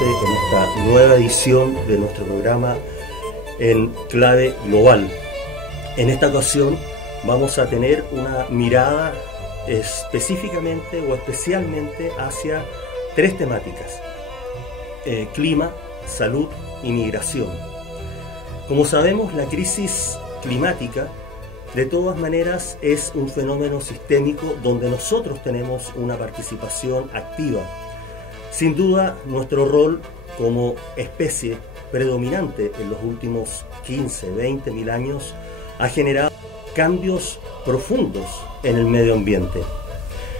nuevamente en esta nueva edición de nuestro programa en clave global. En esta ocasión vamos a tener una mirada específicamente o especialmente hacia tres temáticas: clima, salud y migración. Como sabemos, la crisis climática de todas maneras es un fenómeno sistémico donde nosotros tenemos una participación activa. Sin duda, nuestro rol como especie predominante en los últimos 15, 20 mil años ha generado cambios profundos en el medio ambiente.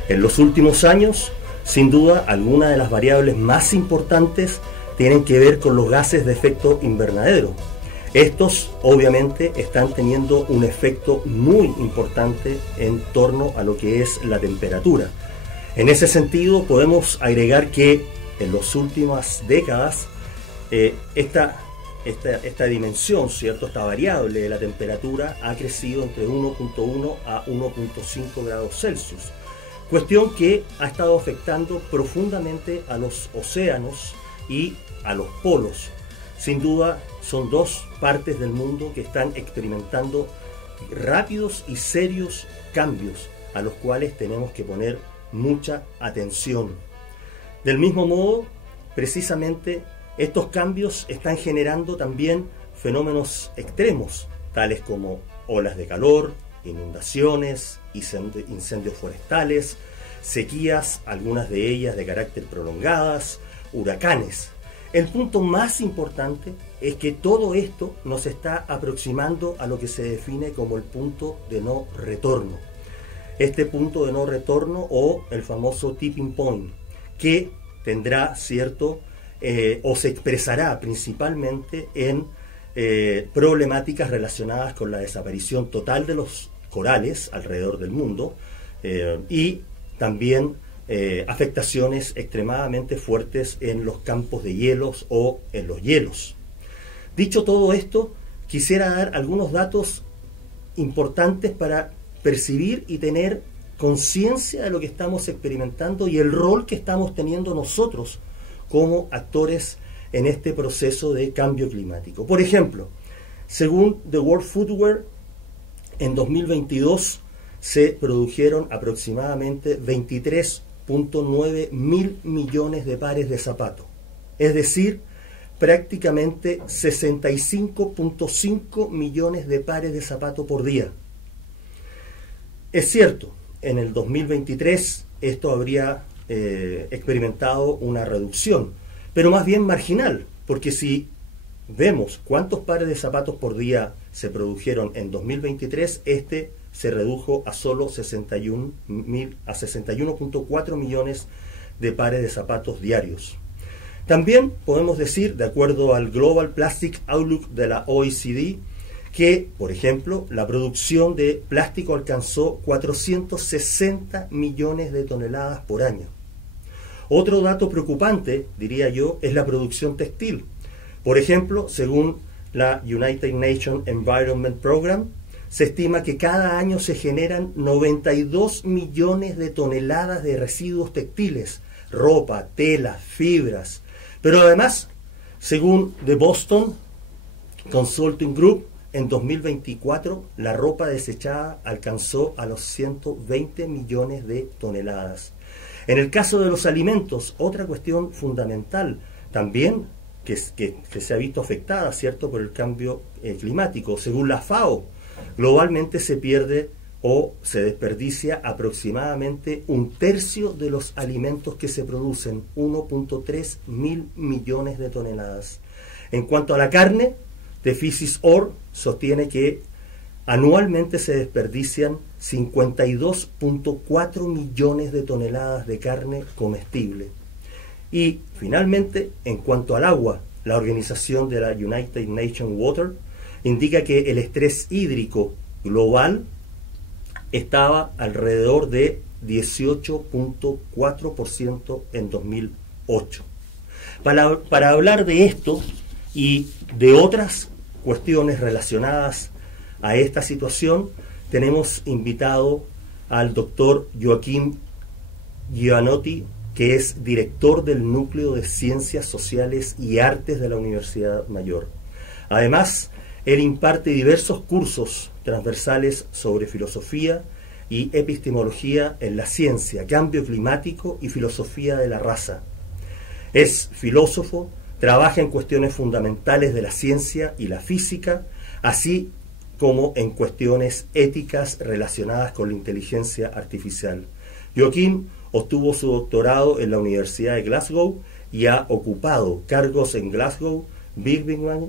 En los últimos años, sin duda, algunas de las variables más importantes tienen que ver con los gases de efecto invernadero. Estos, obviamente, están teniendo un efecto muy importante en torno a lo que es la temperatura. En ese sentido, podemos agregar que en las últimas décadas esta dimensión, ¿cierto? Esta variable de la temperatura ha crecido entre 1.1 a 1.5 grados Celsius, cuestión que ha estado afectando profundamente a los océanos y a los polos. Sin duda, son dos partes del mundo que están experimentando rápidos y serios cambios a los cuales tenemos que poner mucha atención. Del mismo modo, precisamente, estos cambios están generando también fenómenos extremos, tales como olas de calor, inundaciones, incendios forestales, sequías, algunas de ellas de carácter prolongadas, huracanes. El punto más importante es que todo esto nos está aproximando a lo que se define como el punto de no retorno. Este punto de no retorno, o el famoso tipping point, que tendrá cierto o se expresará principalmente en problemáticas relacionadas con la desaparición total de los corales alrededor del mundo y también afectaciones extremadamente fuertes en los campos de hielos o en los hielos. Dicho todo esto, quisiera dar algunos datos importantes para percibir y tener conciencia de lo que estamos experimentando y el rol que estamos teniendo nosotros como actores en este proceso de cambio climático. Por ejemplo, según The World Footwear, en 2022 se produjeron aproximadamente 23.9 mil millones de pares de zapatos, es decir, prácticamente 65.5 millones de pares de zapatos por día. Es cierto, en el 2023 esto habría experimentado una reducción, pero más bien marginal, porque si vemos cuántos pares de zapatos por día se produjeron en 2023, este se redujo a solo 61.4 millones de pares de zapatos diarios. También podemos decir, de acuerdo al Global Plastic Outlook de la OECD, que, por ejemplo, la producción de plástico alcanzó 460 millones de toneladas por año. Otro dato preocupante, diría yo, es la producción textil. Por ejemplo, según la United Nations Environment Program, se estima que cada año se generan 92 millones de toneladas de residuos textiles, ropa, telas, fibras. Pero además, según The Boston Consulting Group, en 2024 la ropa desechada alcanzó a los 120 millones de toneladas. En el caso de los alimentos, otra cuestión fundamental también que se ha visto afectada, ¿cierto?, por el cambio climático. Según la FAO, globalmente se pierde o se desperdicia aproximadamente un tercio de los alimentos que se producen, 1.3 mil millones de toneladas. En cuanto a la carne, The Physis Org sostiene que anualmente se desperdician 52.4 millones de toneladas de carne comestible. Y finalmente, en cuanto al agua, la organización de la United Nations Water indica que el estrés hídrico global estaba alrededor de 18.4% en 2008. Para hablar de esto y de otras cuestiones relacionadas a esta situación, tenemos invitado al doctor Joaquín Giovanotti, que es director del Núcleo de Ciencias Sociales y Artes de la Universidad Mayor. Además, él imparte diversos cursos transversales sobre filosofía y epistemología en la ciencia, cambio climático y filosofía de la raza. Es filósofo, trabaja en cuestiones fundamentales de la ciencia y la física, así como en cuestiones éticas relacionadas con la inteligencia artificial. Joaquín obtuvo su doctorado en la Universidad de Glasgow y ha ocupado cargos en Glasgow, Birmingham,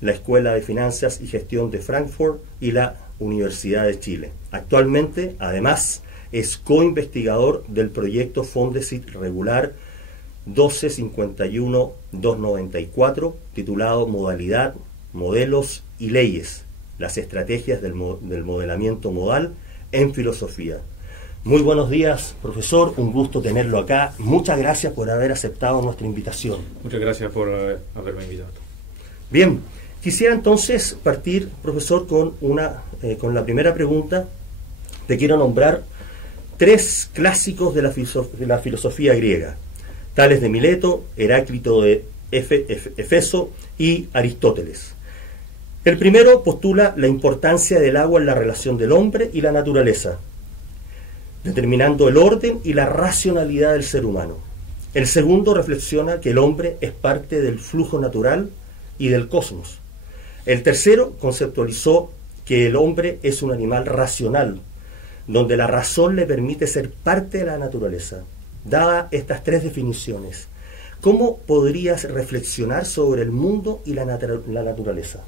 la Escuela de Finanzas y Gestión de Frankfurt y la Universidad de Chile. Actualmente, además, es coinvestigador del proyecto Fondesit Regular 1251-294, titulado Modalidad, Modelos y Leyes, las estrategias del modelamiento modal en filosofía. Muy buenos días, profesor, un gusto tenerlo acá. Muchas gracias por haber aceptado nuestra invitación. Muchas gracias por haberme invitado. Bien, quisiera entonces partir, profesor, con la primera pregunta. Te quiero nombrar 3 clásicos de la filosofía griega: Tales de Mileto, Heráclito de Efeso y Aristóteles. El primero postula la importancia del agua en la relación del hombre y la naturaleza, determinando el orden y la racionalidad del ser humano. El segundo reflexiona que el hombre es parte del flujo natural y del cosmos. El tercero conceptualizó que el hombre es un animal racional, donde la razón le permite ser parte de la naturaleza. Dadas estas 3 definiciones, ¿cómo podrías reflexionar sobre el mundo y la naturaleza?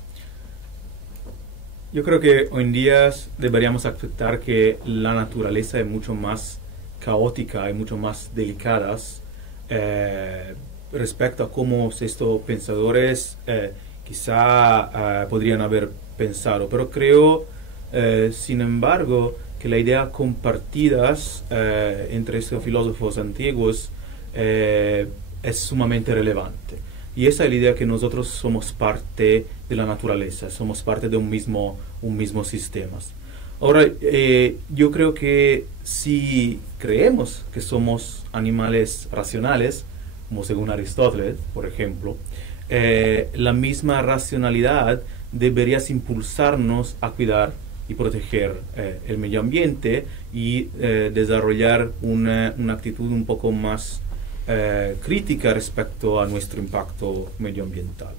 Yo creo que hoy en día deberíamos aceptar que la naturaleza es mucho más caótica y mucho más delicada respecto a cómo estos pensadores quizá podrían haber pensado. Pero creo, sin embargo, que la idea compartida entre estos filósofos antiguos es sumamente relevante. Y esa es la idea que nosotros somos parte de la naturaleza, somos parte de un mismo sistema. Ahora, yo creo que si creemos que somos animales racionales, como según Aristóteles, por ejemplo, la misma racionalidad debería impulsarnos a cuidar y proteger el medio ambiente y desarrollar una actitud un poco más crítica respecto a nuestro impacto medioambiental.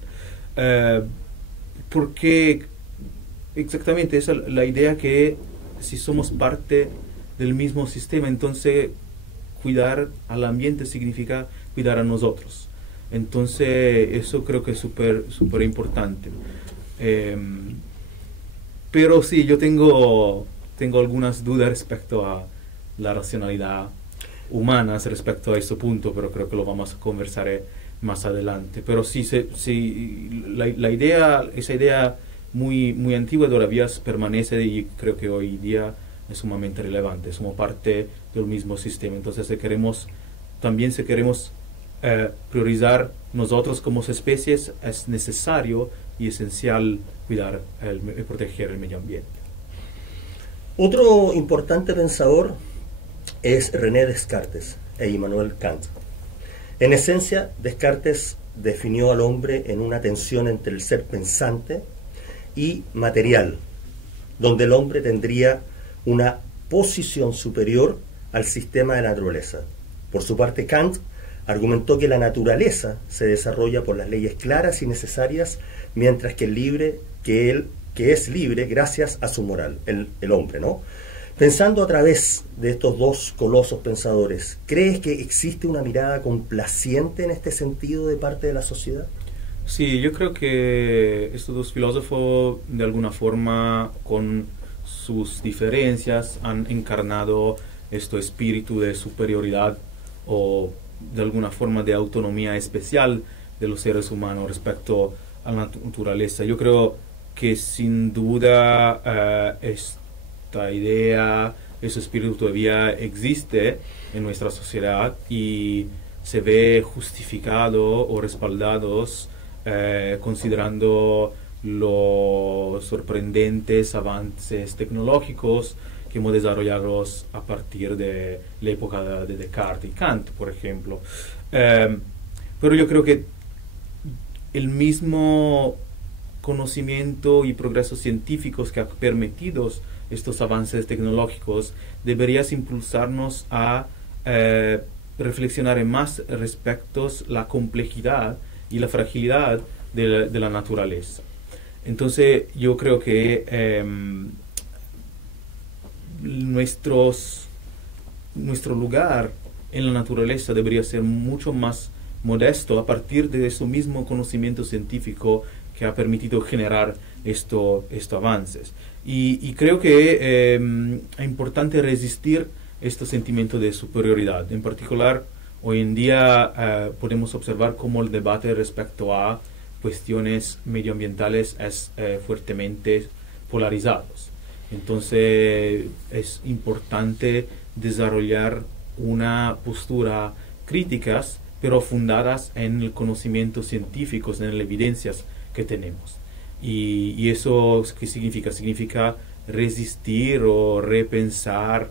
Porque exactamente esa es la idea, que si somos parte del mismo sistema, entonces cuidar al ambiente significa cuidar a nosotros. Entonces eso creo que es súper importante. Pero sí, yo tengo algunas dudas respecto a la racionalidad humanas respecto a este punto, pero creo que lo vamos a conversar más adelante. Pero sí, esa idea muy antigua todavía permanece, y creo que hoy día es sumamente relevante. Somos parte del mismo sistema. Entonces, si queremos priorizar nosotros como especies, es necesario y esencial cuidar y proteger el medio ambiente. Otro importante pensador es René Descartes e Immanuel Kant. En esencia, Descartes definió al hombre en una tensión entre el ser pensante y material, donde el hombre tendría una posición superior al sistema de la naturaleza. Por su parte, Kant argumentó que la naturaleza se desarrolla por las leyes claras y necesarias, mientras que es libre gracias a su moral, el hombre, ¿no? Pensando a través de estos 2 colosos pensadores, ¿crees que existe una mirada complaciente en este sentido de parte de la sociedad? Sí, yo creo que estos 2 filósofos, de alguna forma, con sus diferencias, han encarnado este espíritu de superioridad o de alguna forma de autonomía especial de los seres humanos respecto a la naturaleza. Yo creo que sin duda esta idea, ese espíritu todavía existe en nuestra sociedad y se ve justificado o respaldados considerando los sorprendentes avances tecnológicos que hemos desarrollado a partir de la época de Descartes y Kant, por ejemplo. Pero yo creo que el mismo conocimiento y progresos científicos que han permitido estos avances tecnológicos deberían impulsarnos a reflexionar más respecto a la complejidad y la fragilidad de la naturaleza. Entonces yo creo que nuestro lugar en la naturaleza debería ser mucho más modesto a partir de ese mismo conocimiento científico que ha permitido generar estos avances. Y creo que es importante resistir este sentimiento de superioridad. En particular, hoy en día podemos observar cómo el debate respecto a cuestiones medioambientales es fuertemente polarizado. Entonces es importante desarrollar una postura críticas, pero fundadas en el conocimiento científico, en las evidencias que tenemos. Y eso, ¿qué significa? Significa resistir o repensar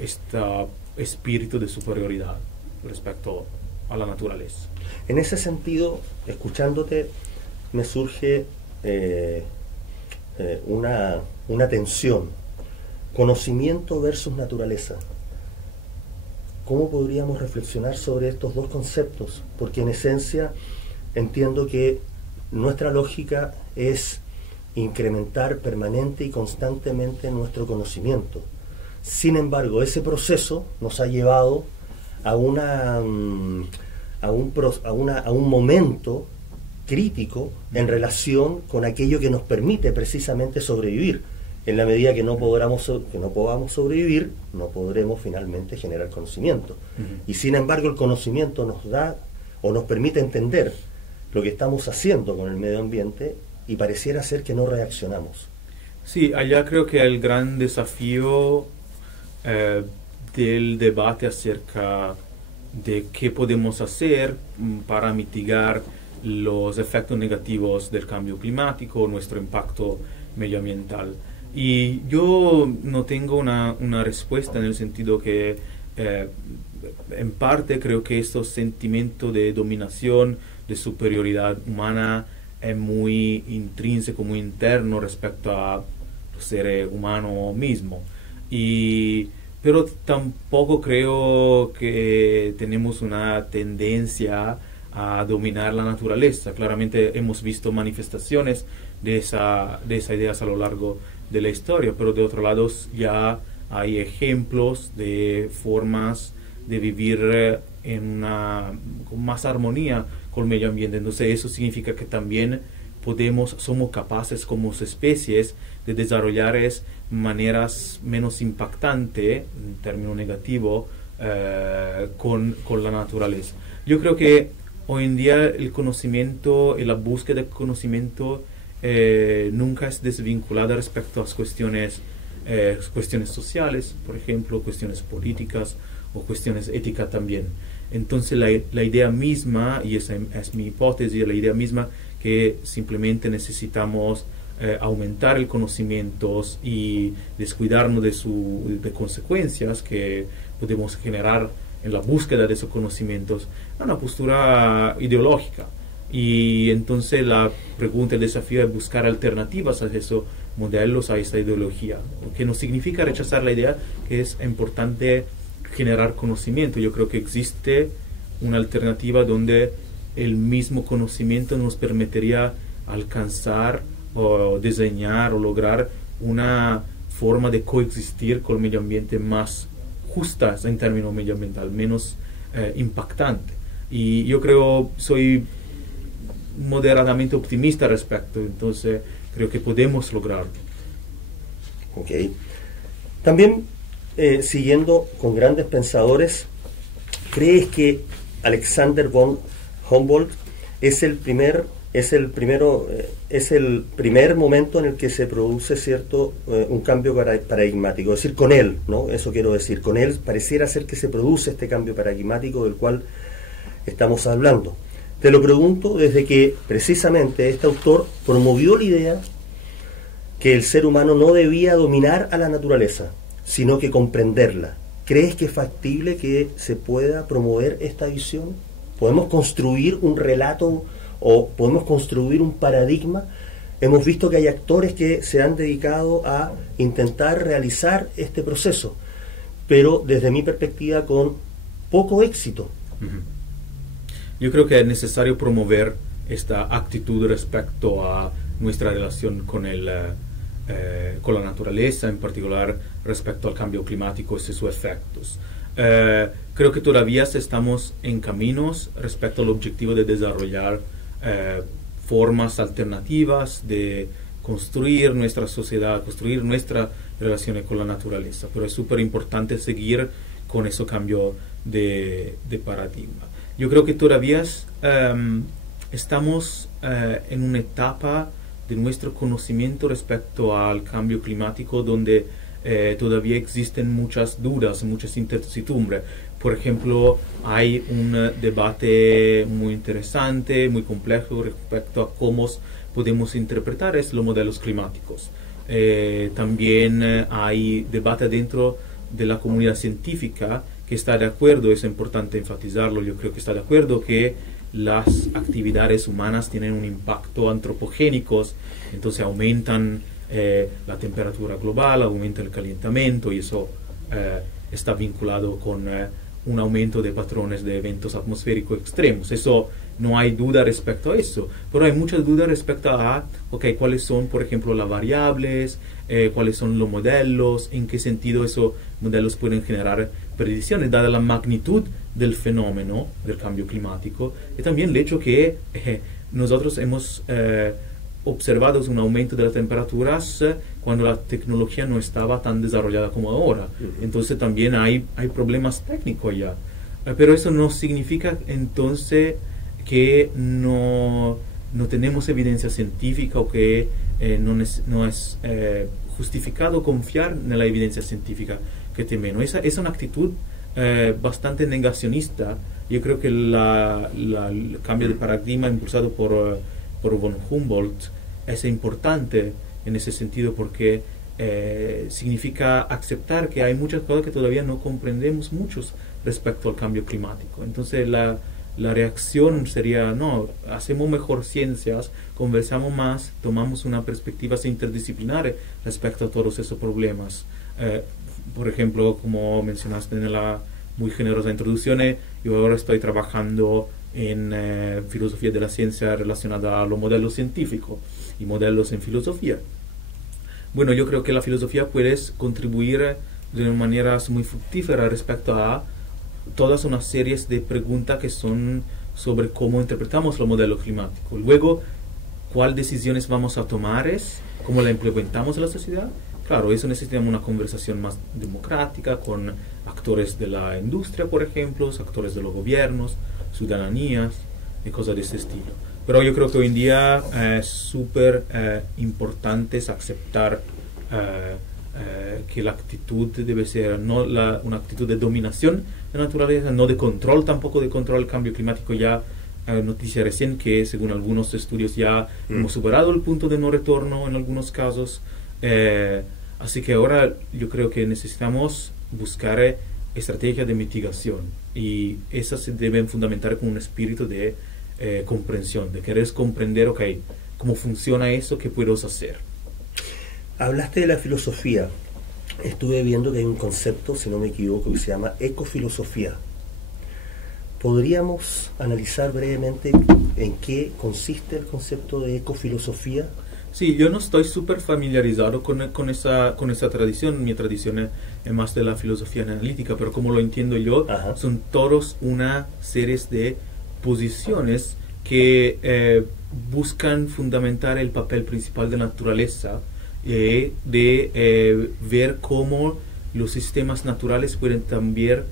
este espíritu de superioridad respecto a la naturaleza. En ese sentido, escuchándote, me surge una tensión. Conocimiento versus naturaleza. ¿Cómo podríamos reflexionar sobre estos dos conceptos? Porque en esencia entiendo que nuestra lógica es incrementar permanente y constantemente nuestro conocimiento. Sin embargo, ese proceso nos ha llevado a un momento crítico en relación con aquello que nos permite precisamente sobrevivir. En la medida que no podamos sobrevivir, no podremos finalmente generar conocimiento. Y sin embargo, el conocimiento nos da o nos permite entender lo que estamos haciendo con el medio ambiente y pareciera ser que no reaccionamos. Sí, allá creo que el gran desafío del debate acerca de qué podemos hacer para mitigar los efectos negativos del cambio climático, nuestro impacto medioambiental. Y yo no tengo una respuesta en el sentido que en parte creo que este sentimiento de dominación, de superioridad humana es muy intrínseco, muy interno respecto a ser humano mismo. Pero tampoco creo que tenemos una tendencia a dominar la naturaleza. Claramente hemos visto manifestaciones de esa ideas a lo largo de la historia, pero de otro lado ya hay ejemplos de formas de vivir con más armonía con el medio ambiente. Entonces eso significa que también somos capaces como especies de desarrollar maneras menos impactantes, en término negativo, con la naturaleza. Yo creo que hoy en día el conocimiento y la búsqueda de conocimiento nunca es desvinculada respecto a cuestiones sociales, por ejemplo, cuestiones políticas o cuestiones éticas también. Entonces la idea misma, y esa es mi hipótesis, la idea misma que simplemente necesitamos aumentar el conocimiento y descuidarnos de consecuencias que podemos generar en la búsqueda de esos conocimientos, es una postura ideológica. Y entonces la pregunta, el desafío es buscar alternativas a esos modelos, a esta ideología, que no significa rechazar la idea que es importante generar conocimiento. Yo creo que existe una alternativa donde el mismo conocimiento nos permitiría alcanzar o diseñar o lograr una forma de coexistir con el medio ambiente más justa en términos medioambiental, menos impactante. Y yo soy moderadamente optimista al respecto, entonces creo que podemos lograrlo. Ok. También, siguiendo con grandes pensadores, ¿crees que Alexander von Humboldt es el primer momento en el que se produce un cambio paradigmático? Es decir, con él, ¿no? Eso quiero decir, con él pareciera ser que se produce este cambio paradigmático del cual estamos hablando. Te lo pregunto desde que precisamente este autor promovió la idea que el ser humano no debía dominar a la naturaleza, sino que comprenderla. ¿Crees que es factible que se pueda promover esta visión? ¿Podemos construir un relato o podemos construir un paradigma? Hemos visto que hay actores que se han dedicado a intentar realizar este proceso, pero desde mi perspectiva con poco éxito. Yo creo que es necesario promover esta actitud respecto a nuestra relación con la naturaleza, en particular respecto al cambio climático y sus efectos. Creo que todavía estamos en caminos respecto al objetivo de desarrollar formas alternativas de construir nuestra sociedad, construir nuestra relación con la naturaleza, pero es súper importante seguir con ese cambio de paradigma. Yo creo que todavía estamos en una etapa de nuestro conocimiento respecto al cambio climático donde todavía existen muchas dudas, muchas incertidumbres. Por ejemplo, hay un debate muy interesante, muy complejo respecto a cómo podemos interpretar los modelos climáticos. También hay debate dentro de la comunidad científica que está de acuerdo, es importante enfatizarlo, yo creo que está de acuerdo que las actividades humanas tienen un impacto antropogénico, entonces aumentan la temperatura global, aumenta el calentamiento y eso está vinculado con un aumento de patrones de eventos atmosféricos extremos. Eso no hay duda respecto a eso, pero hay muchas dudas respecto a cuáles son, por ejemplo, las variables, cuáles son los modelos, en qué sentido esos modelos pueden generar predicciones, dada la magnitud del fenómeno del cambio climático, y también el hecho que nosotros hemos observado un aumento de las temperaturas cuando la tecnología no estaba tan desarrollada como ahora. Entonces también hay problemas técnicos ya. Pero eso no significa entonces que no tenemos evidencia científica o que no es justificado confiar en la evidencia científica que tenemos. Esa es una actitud bastante negacionista. Yo creo que el cambio de paradigma impulsado por von Humboldt es importante en ese sentido porque significa aceptar que hay muchas cosas que todavía no comprendemos muchos respecto al cambio climático. Entonces la reacción sería, no, hacemos mejor ciencias, conversamos más, tomamos una perspectiva interdisciplinar respecto a todos esos problemas. Por ejemplo, como mencionaste en la muy generosa introducción, yo ahora estoy trabajando en filosofía de la ciencia relacionada a los modelos científicos y modelos en filosofía. Bueno, yo creo que la filosofía puede contribuir de una manera muy fructífera respecto a todas una serie de preguntas que son sobre cómo interpretamos los modelos climáticos. Luego, ¿cuáles decisiones vamos a tomar? ¿Cómo la implementamos en la sociedad? Claro, eso necesitamos una conversación más democrática con actores de la industria, por ejemplo, actores de los gobiernos, ciudadanías y cosas de ese estilo. Pero yo creo que hoy en día es súper importante aceptar que la actitud debe ser no una actitud de dominación de la naturaleza, no de control, tampoco de control del cambio climático. Ya noticia recién que según algunos estudios ya hemos superado el punto de no retorno en algunos casos. Así que ahora yo creo que necesitamos buscar estrategias de mitigación y esas se deben fundamentar con un espíritu de comprensión, de querer comprender, cómo funciona eso, qué puedo hacer. Hablaste de la filosofía. Estuve viendo que hay un concepto, si no me equivoco, que se llama ecofilosofía. ¿Podríamos analizar brevemente en qué consiste el concepto de ecofilosofía? Sí, yo no estoy súper familiarizado con esa tradición. Mi tradición es más de la filosofía analítica, pero como lo entiendo yo, son todos una serie de posiciones que buscan fundamentar el papel principal de la naturaleza, de ver cómo los sistemas naturales pueden también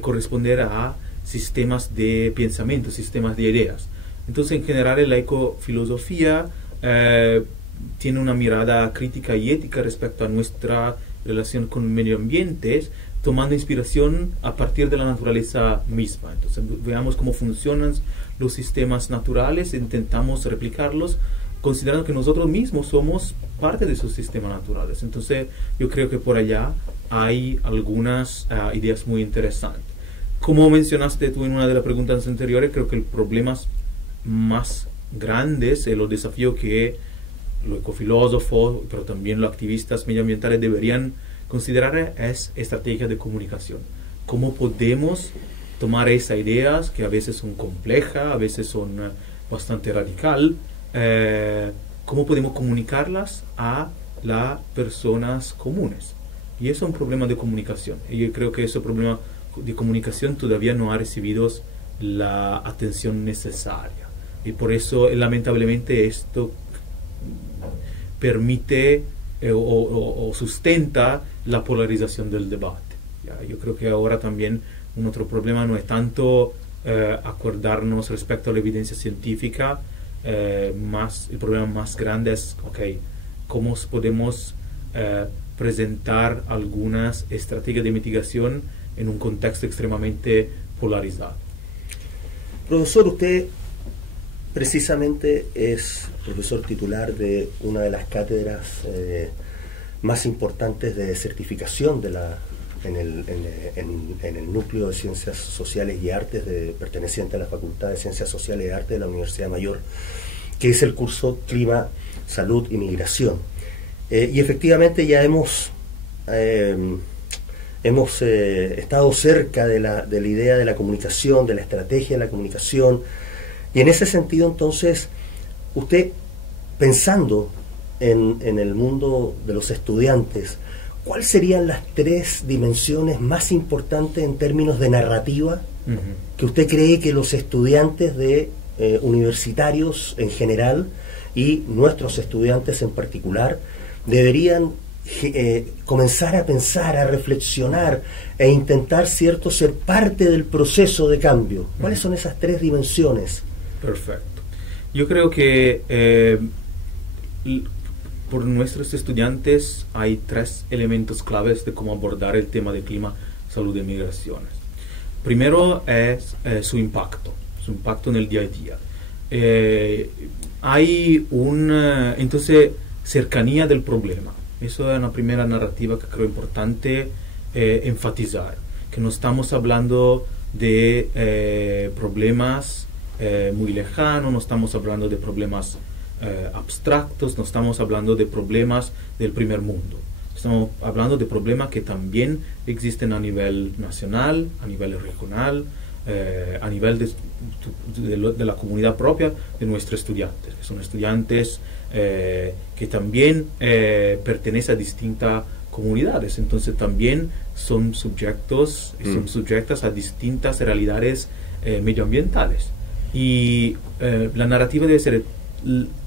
corresponder a sistemas de pensamiento, sistemas de ideas. Entonces, en general, la ecofilosofía tiene una mirada crítica y ética respecto a nuestra relación con el medio ambiente, tomando inspiración a partir de la naturaleza misma. Entonces, veamos cómo funcionan los sistemas naturales, intentamos replicarlos considerando que nosotros mismos somos parte de esos sistemas naturales. Entonces, yo creo que por allá hay algunas ideas muy interesantes. Como mencionaste tú en una de las preguntas anteriores, creo que el problema más grande, los desafíos que los ecofilósofos, pero también los activistas medioambientales deberían considerar es estrategias de comunicación. ¿Cómo podemos tomar esas ideas que a veces son complejas, a veces son bastante radical, cómo podemos comunicarlas a las personas comunes? Y eso es un problema de comunicación. Y yo creo que ese problema de comunicación todavía no ha recibido la atención necesaria. Y por eso, lamentablemente, esto permite o sustenta la polarización del debate. ¿Ya? Yo creo que ahora también un otro problema no es tanto acordarnos respecto a la evidencia científica, el problema más grande es, ¿cómo podemos presentar algunas estrategias de mitigación en un contexto extremadamente polarizado? Profesor, usted precisamente es profesor titular de una de las cátedras más importantes de certificación en el núcleo de Ciencias Sociales y Artes perteneciente a la Facultad de Ciencias Sociales y Artes de la Universidad Mayor, que es el curso Clima, Salud y Migración. Y efectivamente ya hemos estado cerca de la idea de la comunicación, de la estrategia de la comunicación, y en ese sentido entonces, usted pensando en el mundo de los estudiantes, ¿cuáles serían las 3 dimensiones más importantes en términos de narrativa que usted cree que los estudiantes universitarios en general y nuestros estudiantes en particular deberían comenzar a pensar, a reflexionar e intentar, cierto, ser parte del proceso de cambio? ¿Cuáles son esas 3 dimensiones? Perfecto. Yo creo que por nuestros estudiantes hay 3 elementos claves de cómo abordar el tema de clima, salud y migraciones. Primero es su impacto en el día a día. Hay entonces cercanía del problema. Eso es una primera narrativa que creo importante enfatizar, que no estamos hablando de problemas muy lejanos, no estamos hablando de problemas abstractos, no estamos hablando de problemas del primer mundo. Estamos hablando de problemas que también existen a nivel nacional, a nivel regional, a nivel de la comunidad propia de nuestros estudiantes, que son estudiantes que también pertenecen a distintas comunidades, entonces también son sujetas a distintas realidades medioambientales. Y la narrativa debe ser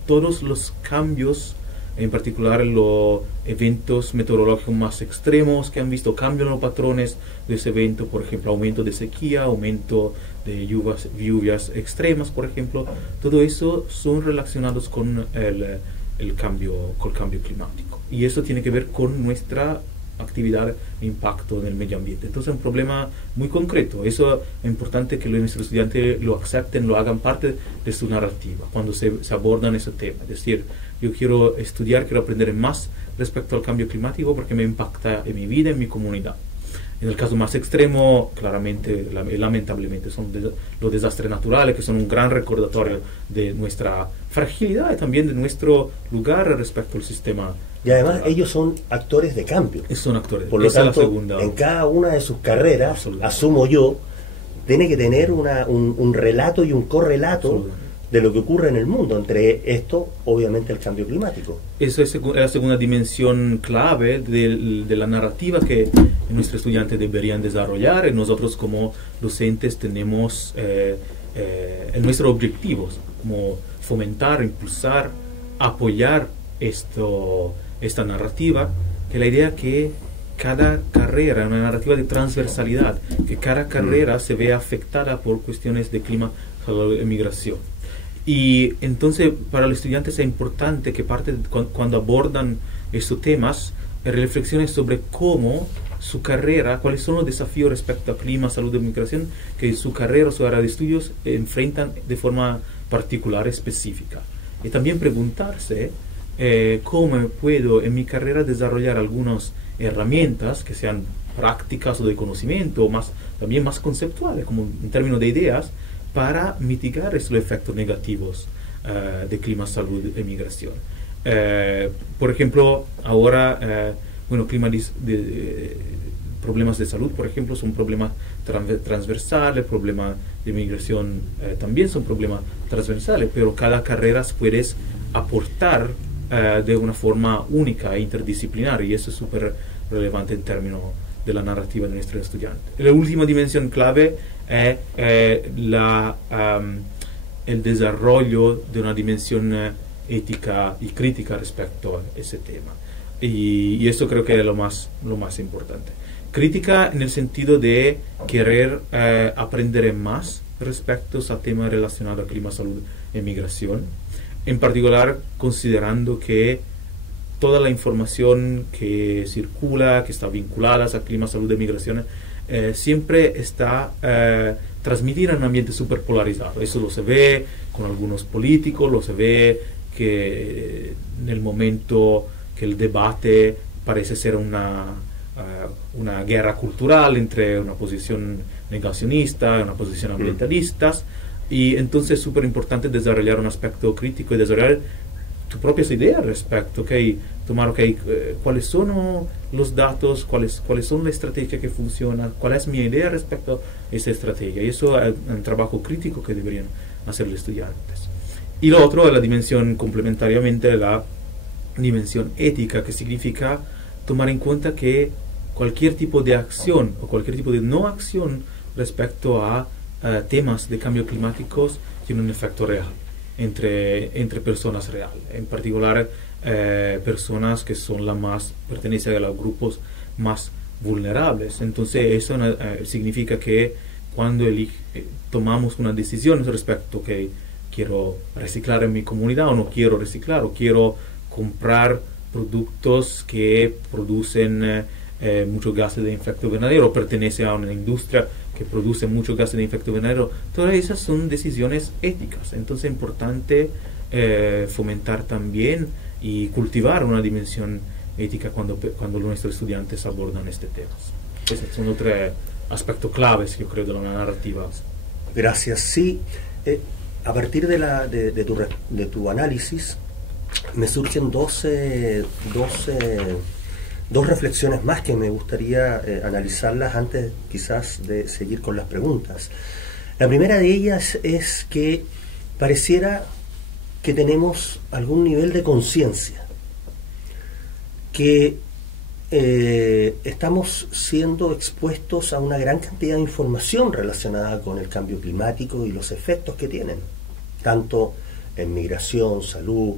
todos los cambios, en particular los eventos meteorológicos más extremos que han visto cambios en los patrones de ese evento, por ejemplo, aumento de sequía, aumento de lluvias extremas, por ejemplo, todo eso son relacionados con el cambio climático. Y eso tiene que ver con nuestra actividad e impacto en el medio ambiente. Entonces es un problema muy concreto. Eso es importante que nuestros estudiantes lo acepten, lo hagan parte de su narrativa cuando se abordan ese tema. Es decir, yo quiero estudiar, quiero aprender más respecto al cambio climático porque me impacta en mi vida, en mi comunidad. En el caso más extremo, claramente, lamentablemente, son los desastres naturales, que son un gran recordatorio de nuestra fragilidad y también de nuestro lugar respecto al sistema. Y además ellos son actores de cambio. Son actores. Por lo tanto, en cada una de sus carreras, asumo yo, tiene que tener un relato y un correlato de lo que ocurre en el mundo. Entre esto, obviamente, el cambio climático. Esa es la segunda dimensión clave de la narrativa que nuestros estudiantes deberían desarrollar. Y nosotros como docentes tenemos nuestros objetivos, como fomentar, impulsar, apoyar esta narrativa, que la idea que cada carrera, una narrativa de transversalidad, que cada carrera se vea afectada por cuestiones de clima, salud y migración. Y entonces para los estudiantes es importante que cuando abordan estos temas, reflexionen sobre cómo su carrera, cuáles son los desafíos respecto a clima, salud y migración que su carrera o su área de estudios enfrentan de forma particular, específica. y también preguntarse cómo puedo en mi carrera desarrollar algunas herramientas que sean prácticas o de conocimiento, también más conceptuales, como en términos de ideas, para mitigar esos efectos negativos de clima, salud e migración. Por ejemplo, ahora, problemas de salud, por ejemplo, son problemas transversales, problemas de migración también son problemas transversales, pero cada carrera puedes aportar de una forma única e interdisciplinar, y eso es súper relevante en términos de la narrativa de nuestros estudiantes. La última dimensión clave es el desarrollo de una dimensión ética y crítica respecto a ese tema. Y eso creo que es lo más importante. Crítica en el sentido de querer aprender más respecto a temas relacionados a clima, salud e migración. En particular, considerando que toda la información que circula, que está vinculada a clima, salud e migración, siempre está transmitida en un ambiente súper polarizado. Eso lo se ve con algunos políticos, lo se ve que en el momento que el debate parece ser una guerra cultural entre una posición negacionista y una posición ambientalista, y entonces es súper importante desarrollar un aspecto crítico y desarrollar tus propias ideas respecto, cuáles son los datos, cuáles son las estrategias que funcionan, cuál es mi idea respecto a esa estrategia, y eso es un trabajo crítico que deberían hacer los estudiantes. Y lo otro es la dimensión, complementariamente, la dimensión ética, que significa tomar en cuenta que cualquier tipo de acción o cualquier tipo de no acción respecto a temas de cambio climáticos tiene un efecto real entre personas reales, en particular personas que son pertenecen a los grupos más vulnerables. Entonces eso significa que cuando tomamos una decisión respecto que quiero reciclar en mi comunidad o no quiero reciclar, o quiero comprar productos que producen muchos gases de efecto invernadero, o pertenece a una industria que produce muchos gases de efecto invernadero, todas esas son decisiones éticas. Entonces es importante fomentar también y cultivar una dimensión ética cuando nuestros estudiantes abordan este tema. Esos son otros aspectos claves, yo creo, de la narrativa. Gracias. Sí, a partir de tu análisis me surgen dos reflexiones más que me gustaría analizarlas antes quizás de seguir con las preguntas. La primera de ellas es que pareciera que tenemos algún nivel de conciencia, que estamos siendo expuestos a una gran cantidad de información relacionada con el cambio climático y los efectos que tienen, tanto en migración, salud,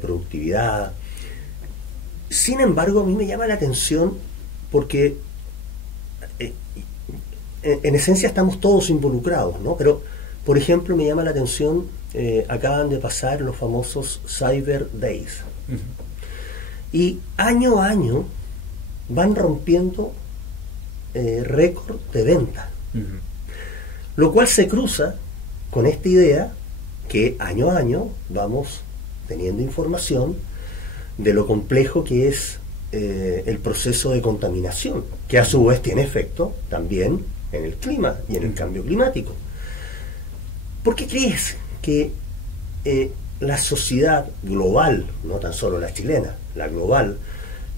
productividad. Sin embargo, a mí me llama la atención porque en esencia estamos todos involucrados, ¿no? Pero, por ejemplo, me llama la atención, acaban de pasar los famosos Cyber Days. Y año a año van rompiendo récord de venta. Lo cual se cruza con esta idea que año a año vamos teniendo información de lo complejo que es el proceso de contaminación, que a su vez tiene efecto también en el clima y en el cambio climático. ¿Por qué crees que la sociedad global, no tan solo la chilena, la global,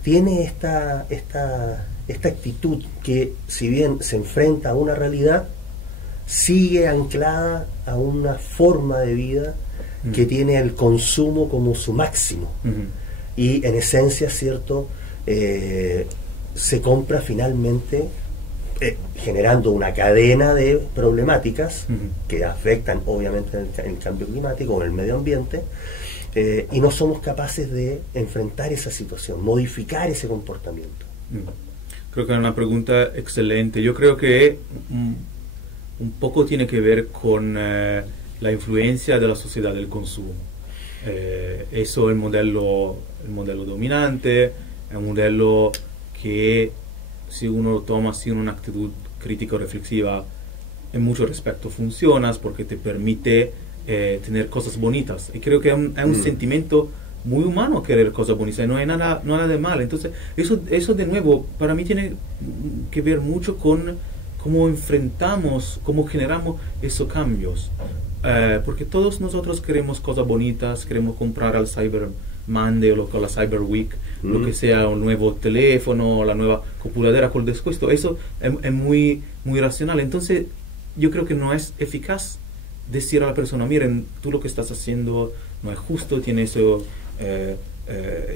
tiene esta actitud que, si bien se enfrenta a una realidad, sigue anclada a una forma de vida que tiene el consumo como su máximo? Y en esencia, ¿cierto?, se compra finalmente generando una cadena de problemáticas que afectan obviamente el cambio climático o el medio ambiente, y no somos capaces de enfrentar esa situación, modificar ese comportamiento. Creo que es una pregunta excelente. Yo creo que un poco tiene que ver con la influencia de la sociedad del consumo. Eso es el modelo dominante, es un modelo que, si uno lo toma sin una actitud crítica o reflexiva, en muchos respectos funciona, porque te permite tener cosas bonitas. Y creo que es un sentimiento muy humano querer cosas bonitas, no hay nada de mal. Entonces, eso de nuevo, para mí tiene que ver mucho con cómo enfrentamos, cómo generamos esos cambios. Porque todos nosotros queremos cosas bonitas, queremos comprar al Cyber Monday o la Cyber Week, lo que sea, un nuevo teléfono, la nueva computadora con descuento. Eso es muy, muy racional. Entonces, yo creo que no es eficaz decir a la persona, miren, tú lo que estás haciendo no es justo, tiene eso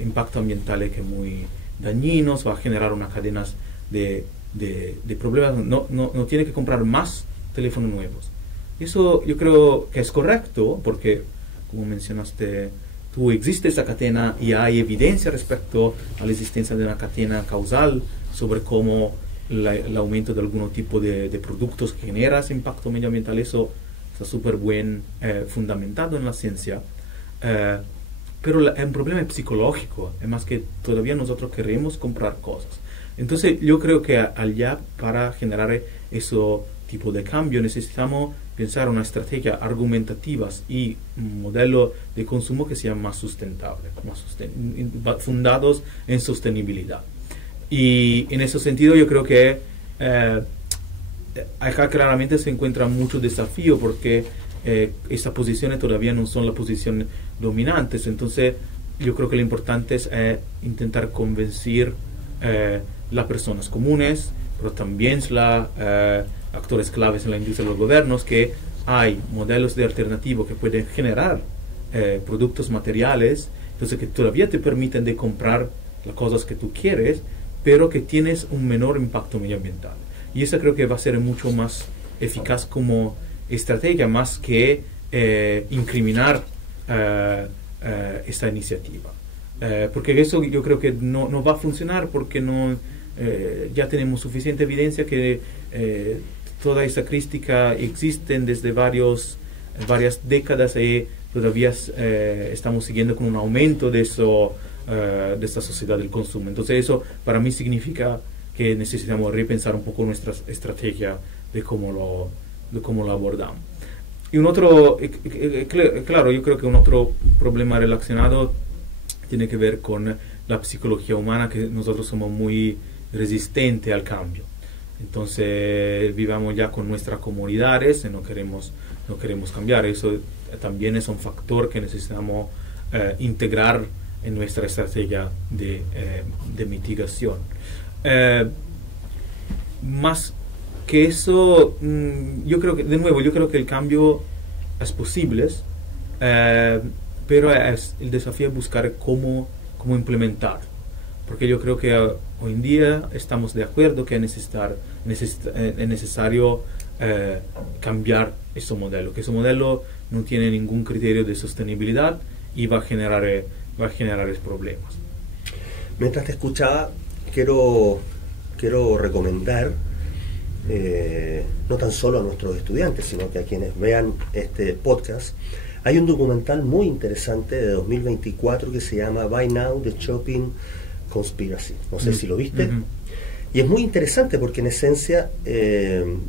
impacto ambiental que es muy dañinos, va a generar unas cadenas de problemas, no tiene que comprar más teléfonos nuevos. Eso yo creo que es correcto, porque como mencionaste tú, existe esa cadena y hay evidencia respecto a la existencia de una cadena causal sobre cómo el aumento de algún tipo de productos que genera ese impacto medioambiental. Eso está súper bien fundamentado en la ciencia. Pero es un problema psicológico, es más que todavía nosotros queremos comprar cosas. Entonces yo creo que allá, para generar ese tipo de cambio, necesitamos pensar una estrategia argumentativas y un modelo de consumo que sean más sustentables, fundados en sostenibilidad. Y en ese sentido yo creo que acá claramente se encuentra mucho desafío, porque estas posiciones todavía no son las posiciones dominantes. Entonces yo creo que lo importante es intentar convencer las personas comunes, pero también actores claves en la industria de los gobiernos, que hay modelos de alternativo que pueden generar productos materiales, entonces que todavía te permiten de comprar las cosas que tú quieres, pero que tienes un menor impacto medioambiental. Y eso creo que va a ser mucho más eficaz como estrategia, más que incriminar esta iniciativa. Porque eso yo creo que no va a funcionar, porque ya tenemos suficiente evidencia que toda esta crítica existe desde varias décadas, y todavía estamos siguiendo con un aumento de esta sociedad del consumo. Entonces eso para mí significa que necesitamos repensar un poco nuestra estrategia de cómo lo abordamos. Y un otro, claro, yo creo que un otro problema relacionado tiene que ver con la psicología humana, que nosotros somos muy resistentes al cambio. Entonces vivamos ya con nuestras comunidades y no queremos cambiar. Eso también es un factor que necesitamos integrar en nuestra estrategia de mitigación. Más que eso, yo creo que el cambio es posible, pero el desafío es buscar cómo implementar. Porque yo creo que hoy en día estamos de acuerdo que es necesario cambiar ese modelo, que ese modelo no tiene ningún criterio de sostenibilidad y va a generar problemas. Mientras te escuchaba, quiero recomendar no tan solo a nuestros estudiantes, sino que a quienes vean este podcast. Hay un documental muy interesante de 2024 que se llama Buy Now, The Shopping Conspiracy. No sé si lo viste. Y es muy interesante porque en esencia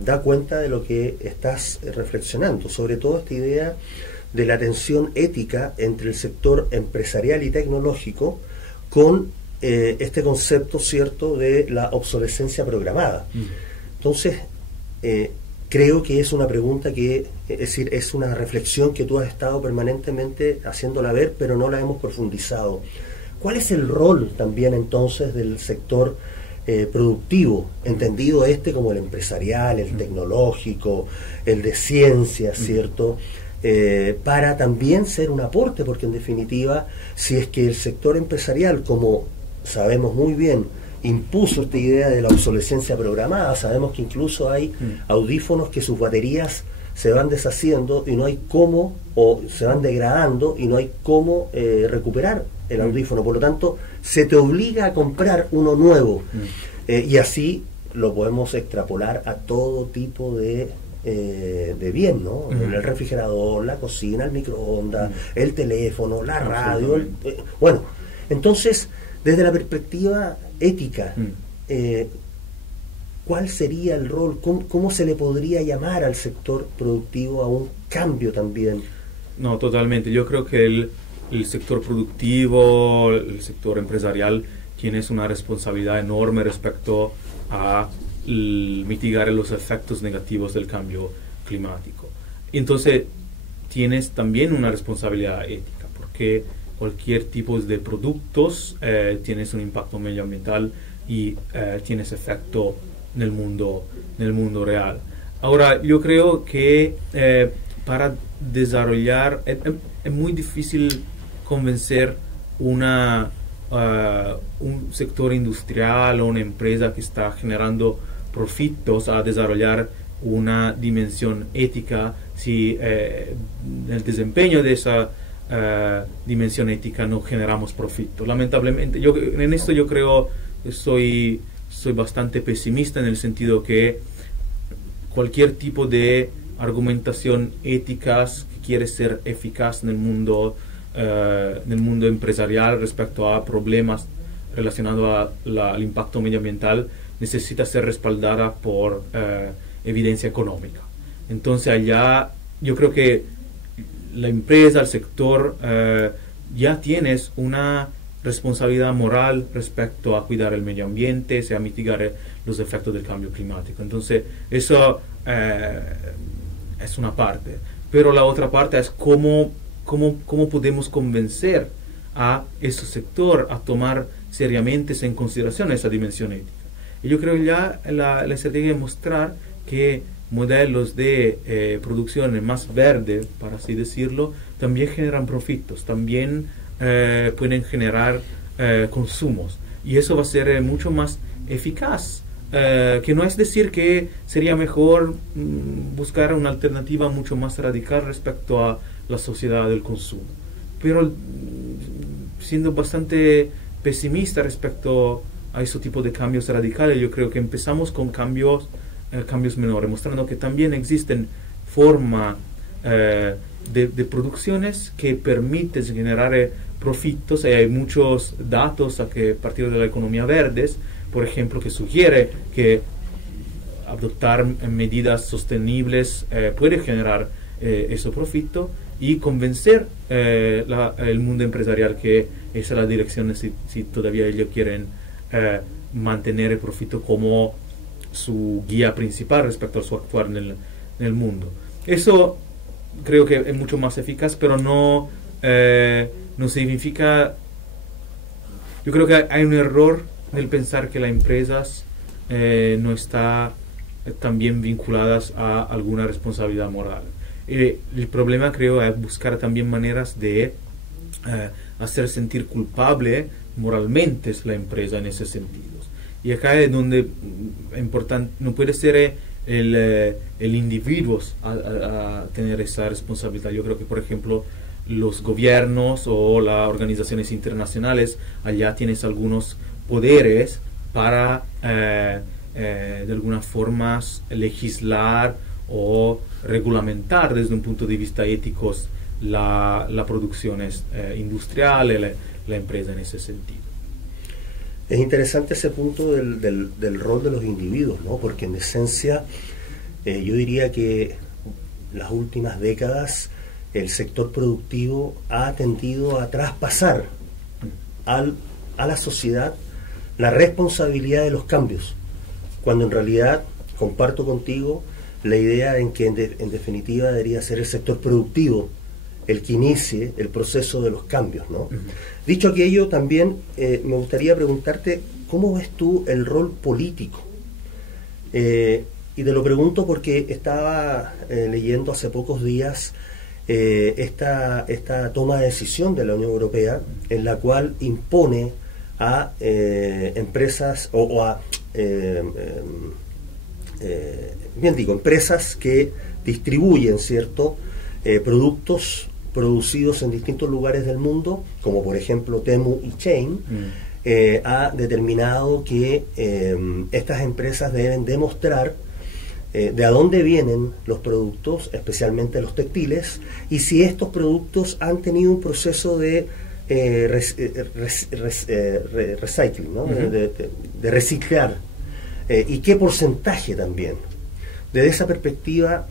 da cuenta de lo que estás reflexionando, sobre todo esta idea de la tensión ética entre el sector empresarial y tecnológico con este concepto, cierto, de la obsolescencia programada. Entonces, creo que es una pregunta es una reflexión que tú has estado permanentemente haciéndola ver, pero no la hemos profundizado. ¿Cuál es el rol también entonces del sector productivo, entendido como el empresarial, el tecnológico, el de ciencia, ¿cierto? Para también ser un aporte, porque en definitiva, si es que el sector empresarial, como sabemos muy bien, impuso esta idea de la obsolescencia programada, sabemos que incluso hay audífonos que sus baterías se van deshaciendo y no hay cómo, o se van degradando y no hay cómo recuperar el audífono, por lo tanto se te obliga a comprar uno nuevo, y así lo podemos extrapolar a todo tipo de bien, ¿no? El refrigerador, la cocina, el microondas, el teléfono, la radio, bueno, entonces desde la perspectiva ética, ¿cuál sería el rol? ¿Cómo se le podría llamar al sector productivo a un cambio también No, totalmente. Yo creo que el sector productivo, el sector empresarial, tiene una responsabilidad enorme respecto a mitigar los efectos negativos del cambio climático. Entonces, tienes también una responsabilidad ética, porque cualquier tipo de productos tienes un impacto medioambiental y tienes efecto en el mundo real. Ahora, yo creo que para desarrollar es muy difícil convencer un sector industrial o una empresa que está generando profitos a desarrollar una dimensión ética si el desempeño de esa dimensión ética no generamos profito. Lamentablemente, en esto yo creo soy bastante pesimista en el sentido que cualquier tipo de argumentación ética que quiere ser eficaz en el mundo empresarial respecto a problemas relacionados al impacto medioambiental necesita ser respaldada por evidencia económica. Entonces allá yo creo que la empresa, el sector, ya tienes una responsabilidad moral respecto a cuidar el medio ambiente, a mitigar los efectos del cambio climático. Entonces eso es una parte. Pero la otra parte es cómo podemos convencer a ese sector a tomar seriamente en consideración esa dimensión ética. Y yo creo ya la estrategia de mostrar que modelos de producción más verde, para así decirlo, también generan profitos, también pueden generar consumos. Y eso va a ser mucho más eficaz. Que no es decir que sería mejor buscar una alternativa mucho más radical respecto a la sociedad del consumo. Pero siendo bastante pesimista respecto a ese tipo de cambios radicales, yo creo que empezamos con cambios menores, mostrando que también existen formas de producciones que permiten generar profitos. Hay muchos datos a partir de la economía verdes, por ejemplo, que sugiere que adoptar medidas sostenibles puede generar ese profito y convencer el mundo empresarial que esa es la dirección si todavía ellos quieren mantener el profito como su guía principal respecto a su actuar en el mundo. Eso creo que es mucho más eficaz, pero no significa... Yo creo que hay un error en el pensar que las empresas no están también vinculadas a alguna responsabilidad moral. El problema, creo, es buscar también maneras de hacer sentir culpable moralmente la empresa en ese sentido. Y acá es donde importante, no puede ser el individuo a tener esa responsabilidad. Yo creo que, por ejemplo, los gobiernos o las organizaciones internacionales, allá tienes algunos poderes para de alguna forma legislar o regulamentar desde un punto de vista ético la producción industrial, la empresa en ese sentido. Es interesante ese punto del rol de los individuos, ¿no? Porque en esencia yo diría que las últimas décadas el sector productivo ha tendido a traspasar a la sociedad la responsabilidad de los cambios, cuando en realidad comparto contigo la idea en que en definitiva debería ser el sector productivo el que inicie el proceso de los cambios, ¿no? Dicho aquello, también me gustaría preguntarte cómo ves tú el rol político. Y te lo pregunto porque estaba leyendo hace pocos días esta toma de decisión de la Unión Europea, en la cual impone a empresas empresas que distribuyen, ¿cierto?, productos producidos en distintos lugares del mundo, como por ejemplo Temu y Chain, ha determinado que estas empresas deben demostrar de a dónde vienen los productos, especialmente los textiles, y si estos productos han tenido un proceso de recycling, ¿no? de reciclar, y qué porcentaje también. Desde esa perspectiva,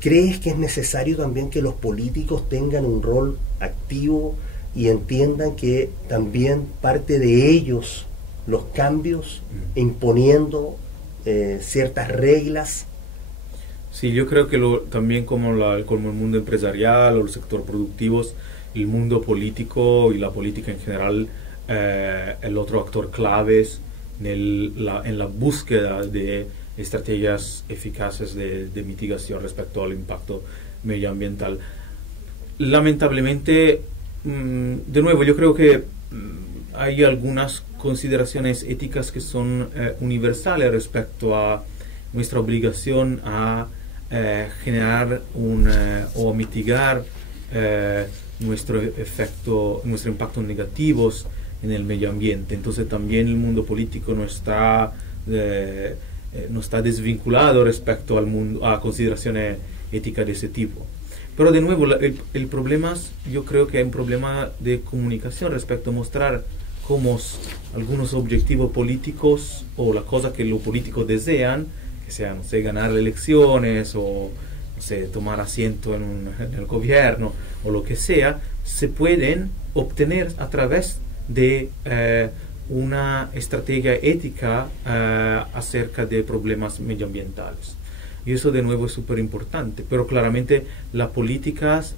¿crees que es necesario también que los políticos tengan un rol activo y entiendan que también parte de ellos los cambios, imponiendo ciertas reglas? Sí, yo creo que también como el mundo empresarial o el sector productivo, el mundo político y la política en general, el otro actor clave en la búsqueda de estrategias eficaces de mitigación respecto al impacto medioambiental. Lamentablemente, de nuevo, yo creo que hay algunas consideraciones éticas que son universales respecto a nuestra obligación a generar o mitigar nuestros impactos negativos en el medio ambiente. Entonces también el mundo político no está desvinculado respecto a consideraciones éticas de ese tipo. Pero de nuevo, el problema, yo creo que hay un problema de comunicación respecto a mostrar cómo algunos objetivos políticos o la cosa que los políticos desean, que sean, no sé, ganar elecciones o, no sé, tomar asiento en el gobierno o lo que sea, se pueden obtener a través de una estrategia ética acerca de problemas medioambientales. Y eso de nuevo es súper importante, pero claramente las políticas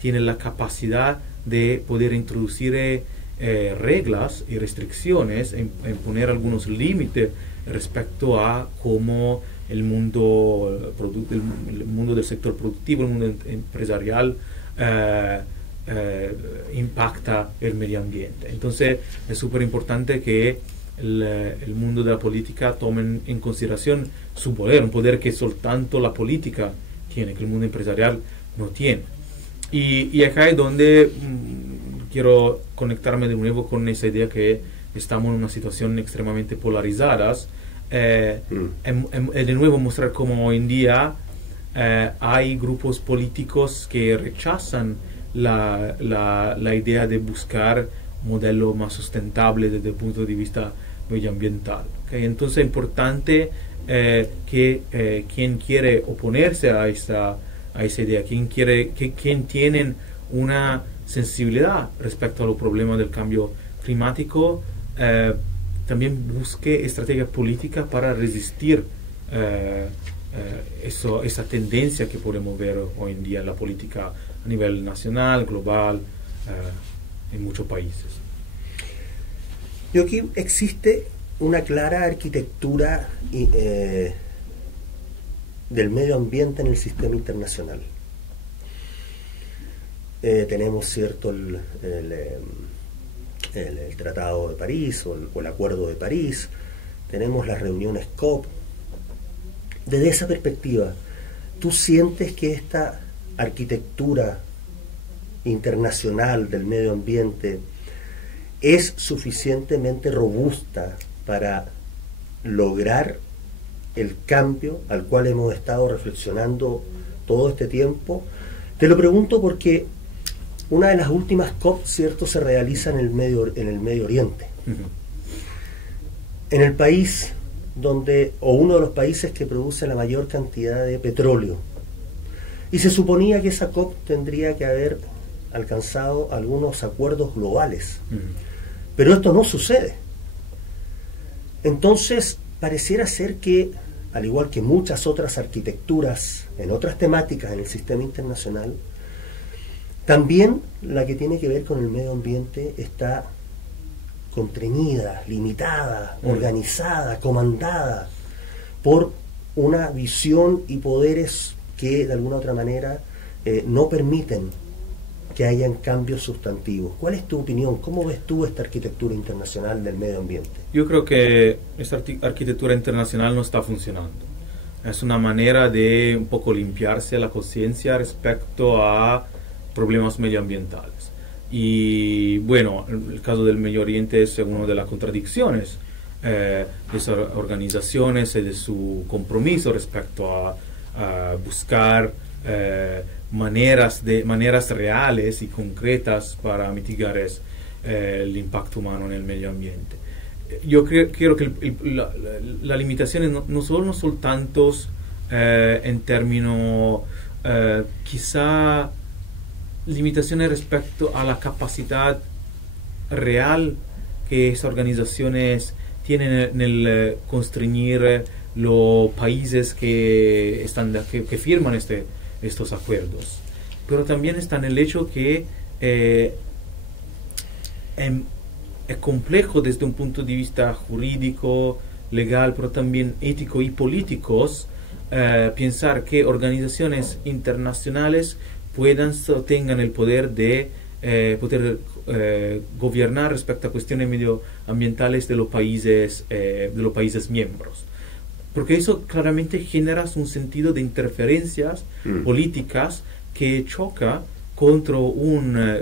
tienen la capacidad de poder introducir reglas y restricciones, en poner algunos límites respecto a cómo el mundo del sector productivo, el mundo empresarial impacta el medio ambiente. Entonces es súper importante que el mundo de la política tome en consideración su poder, un poder que soltanto la política tiene, que el mundo empresarial no tiene. Y acá es donde quiero conectarme de nuevo con esa idea que estamos en una situación extremadamente polarizada. De nuevo mostrar cómo hoy en día hay grupos políticos que rechazan la idea de buscar un modelo más sustentable desde el punto de vista medioambiental. ¿Okay? Entonces es importante que quien quiere oponerse a esa idea, quien tiene una sensibilidad respecto a los problemas del cambio climático, también busque estrategias políticas para resistir esa tendencia que podemos ver hoy en día en la política a nivel nacional, global, en muchos países. Y aquí existe una clara arquitectura del medio ambiente en el sistema internacional. Tenemos, cierto, el Tratado de París o el Acuerdo de París, tenemos las reuniones COP. Desde esa perspectiva, ¿tú sientes que esta arquitectura internacional del medio ambiente es suficientemente robusta para lograr el cambio al cual hemos estado reflexionando todo este tiempo? Te lo pregunto porque una de las últimas COP, cierto, se realiza en el Medio Oriente. En el país o uno de los países que produce la mayor cantidad de petróleo. Y se suponía que esa COP tendría que haber alcanzado algunos acuerdos globales. Pero esto no sucede. Entonces, pareciera ser que, al igual que muchas otras arquitecturas en otras temáticas en el sistema internacional, también la que tiene que ver con el medio ambiente está constreñida, limitada, organizada, comandada por una visión y poderes que de alguna otra manera no permiten que hayan cambios sustantivos. ¿Cuál es tu opinión? ¿Cómo ves tú esta arquitectura internacional del medio ambiente? Yo creo que esta arquitectura internacional no está funcionando. Es una manera de un poco limpiarse la conciencia respecto a problemas medioambientales. Y bueno, el caso del Medio Oriente es una de las contradicciones de esas organizaciones y de su compromiso respecto a buscar maneras reales y concretas para mitigar el impacto humano en el medio ambiente. Yo creo que las limitaciones no son tantos en términos quizá limitaciones respecto a la capacidad real que esas organizaciones tienen en el constreñir los países que firman estos acuerdos. Pero también está en el hecho que es complejo desde un punto de vista jurídico, legal, pero también ético y políticos, pensar que organizaciones internacionales tengan el poder de gobernar respecto a cuestiones medioambientales de los países miembros. Porque eso claramente genera un sentido de interferencias políticas que choca contra una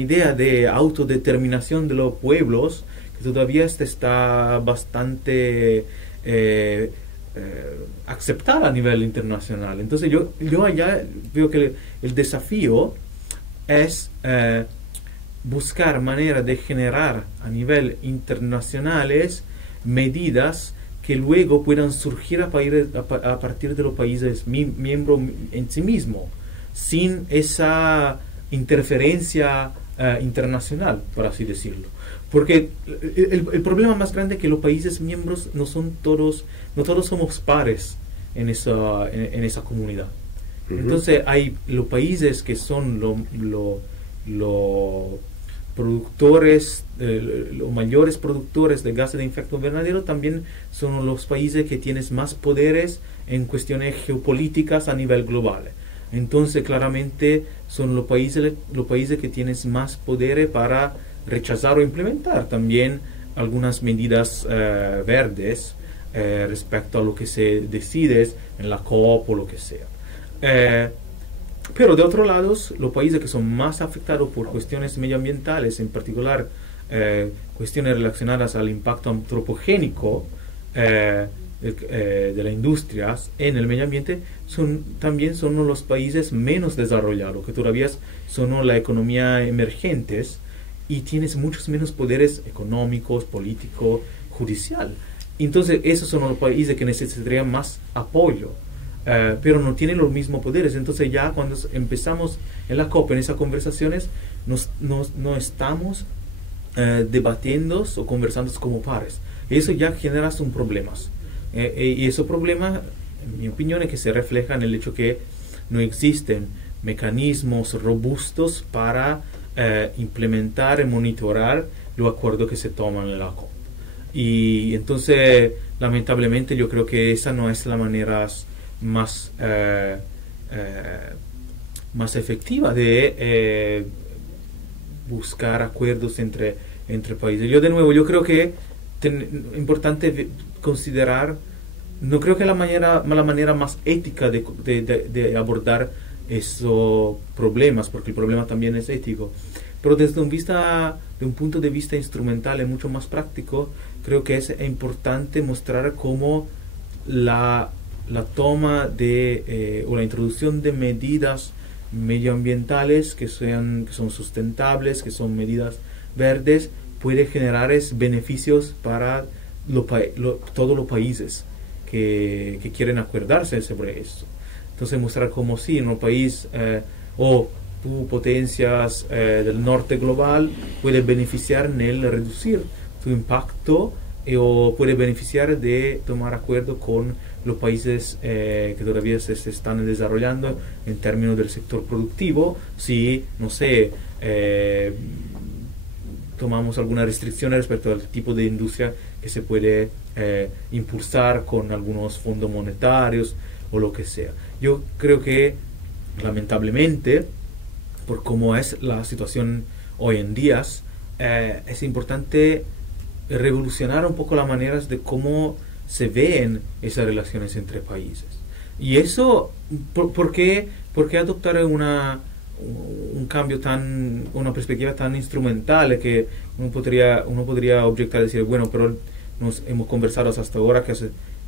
idea de autodeterminación de los pueblos que todavía está bastante aceptada a nivel internacional. Entonces yo allá veo que el desafío es buscar manera de generar a nivel internacionales medidas que luego puedan surgir a partir de los países miembros en sí mismos, sin esa interferencia internacional, por así decirlo. Porque el problema más grande es que los países miembros no todos somos pares en esa comunidad. Entonces hay los países que son los productores, los mayores productores de gases de efecto invernadero, también son los países que tienen más poderes en cuestiones geopolíticas a nivel global. Entonces claramente son los países que tienen más poderes para rechazar o implementar también algunas medidas verdes respecto a lo que se decide en la COP o lo que sea. Pero de otro lado, los países que son más afectados por cuestiones medioambientales, en particular cuestiones relacionadas al impacto antropogénico de las industrias en el medio ambiente, también son los países menos desarrollados, que todavía son la economía emergentes y tienes muchos menos poderes económicos, políticos, judicial. Entonces esos son los países que necesitarían más apoyo. Pero no tienen los mismos poderes. Entonces ya cuando empezamos en la COP, en esas conversaciones, no estamos debatiendo o conversando como pares. Eso ya genera un problemas. Y esos problemas, en mi opinión, es que se refleja en el hecho que no existen mecanismos robustos para implementar y monitorar los acuerdos que se toman en la COP. Y entonces, lamentablemente, yo creo que esa no es la manera más efectiva de buscar acuerdos entre países. Yo creo que es importante considerar, no creo que la manera más ética de abordar esos problemas, porque el problema también es ético, pero desde un punto de vista instrumental y mucho más práctico, creo que es importante mostrar cómo la toma o la introducción de medidas medioambientales que son sustentables, que son medidas verdes, puede generar beneficios para todos los países que quieren acordarse sobre esto. Entonces mostrar cómo sí, en un país o potencias del norte global puede beneficiar en el reducir su impacto o puede beneficiar de tomar acuerdo con los países que todavía se están desarrollando en términos del sector productivo, si, no sé, tomamos alguna restricción respecto al tipo de industria que se puede impulsar con algunos fondos monetarios o lo que sea. Yo creo que, lamentablemente, por cómo es la situación hoy en día, es importante revolucionar un poco las maneras de cómo se ven esas relaciones entre países. Y eso, ¿por qué adoptar un cambio una perspectiva tan instrumental que uno podría objetar y decir, bueno, pero nos hemos conversado hasta ahora que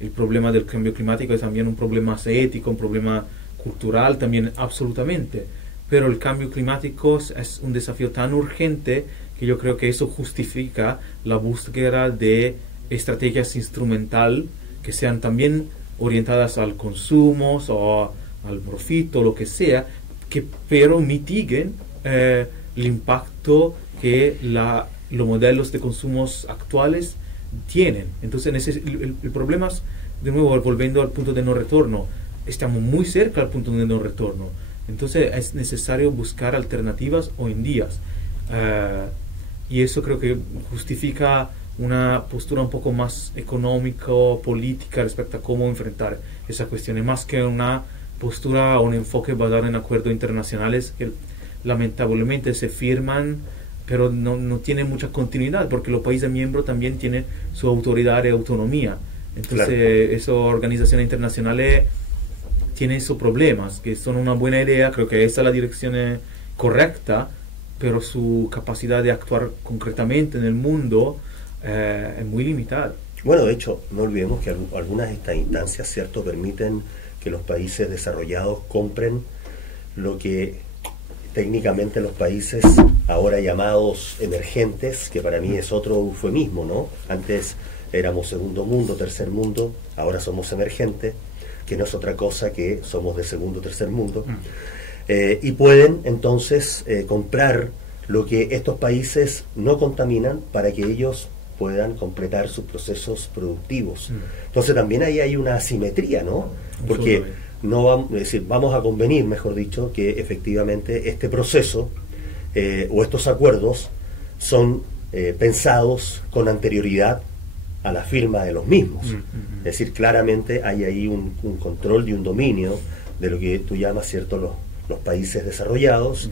el problema del cambio climático es también un problema ético, un problema cultural también, absolutamente. Pero el cambio climático es un desafío tan urgente que yo creo que eso justifica la búsqueda de estrategias instrumental que sean también orientadas al consumo o al profito, lo que sea, pero mitiguen el impacto que los modelos de consumos actuales tienen. Entonces el problema es, de nuevo, volviendo al punto de no retorno, estamos muy cerca al punto de no retorno. Entonces es necesario buscar alternativas hoy en día. Y eso creo que justifica una postura un poco más económico-política respecto a cómo enfrentar esa cuestión, más que una postura o un enfoque basado en acuerdos internacionales que lamentablemente se firman, pero no tienen mucha continuidad, porque los países miembros también tienen su autoridad y autonomía. Entonces, claro, esas organizaciones internacionales tienen esos problemas, que son una buena idea, creo que esa es la dirección correcta, pero su capacidad de actuar concretamente en el mundo es muy limitada. Bueno, de hecho, no olvidemos que algunas de estas instancias, ¿cierto?, permiten que los países desarrollados compren lo que técnicamente los países ahora llamados emergentes, que para mí es otro eufemismo, ¿no? Antes éramos segundo mundo, tercer mundo, ahora somos emergentes, que no es otra cosa que somos de segundo o tercer mundo, y pueden entonces comprar lo que estos países no contaminan para que ellos puedan completar sus procesos productivos. Entonces también ahí hay una asimetría, ¿no? Porque no vamos, es decir, vamos a convenir, mejor dicho, que efectivamente este proceso o estos acuerdos son pensados con anterioridad a la firma de los mismos. Es decir, claramente hay ahí un control y un dominio de lo que tú llamas, ¿cierto?, los países desarrollados,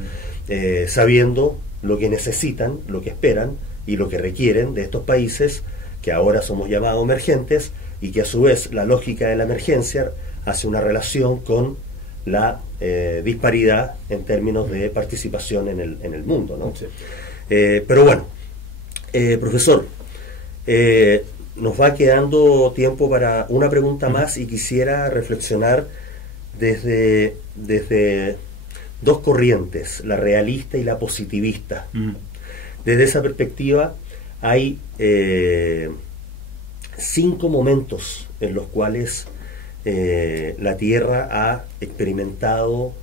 sabiendo lo que necesitan, lo que esperan y lo que requieren de estos países que ahora somos llamados emergentes, y que a su vez la lógica de la emergencia hace una relación con la disparidad en términos de participación en el mundo, ¿no? Sí. Pero bueno, profesor, nos va quedando tiempo para una pregunta más, y quisiera reflexionar desde dos corrientes, la realista y la positivista. Desde esa perspectiva hay 5 momentos en los cuales la Tierra ha experimentado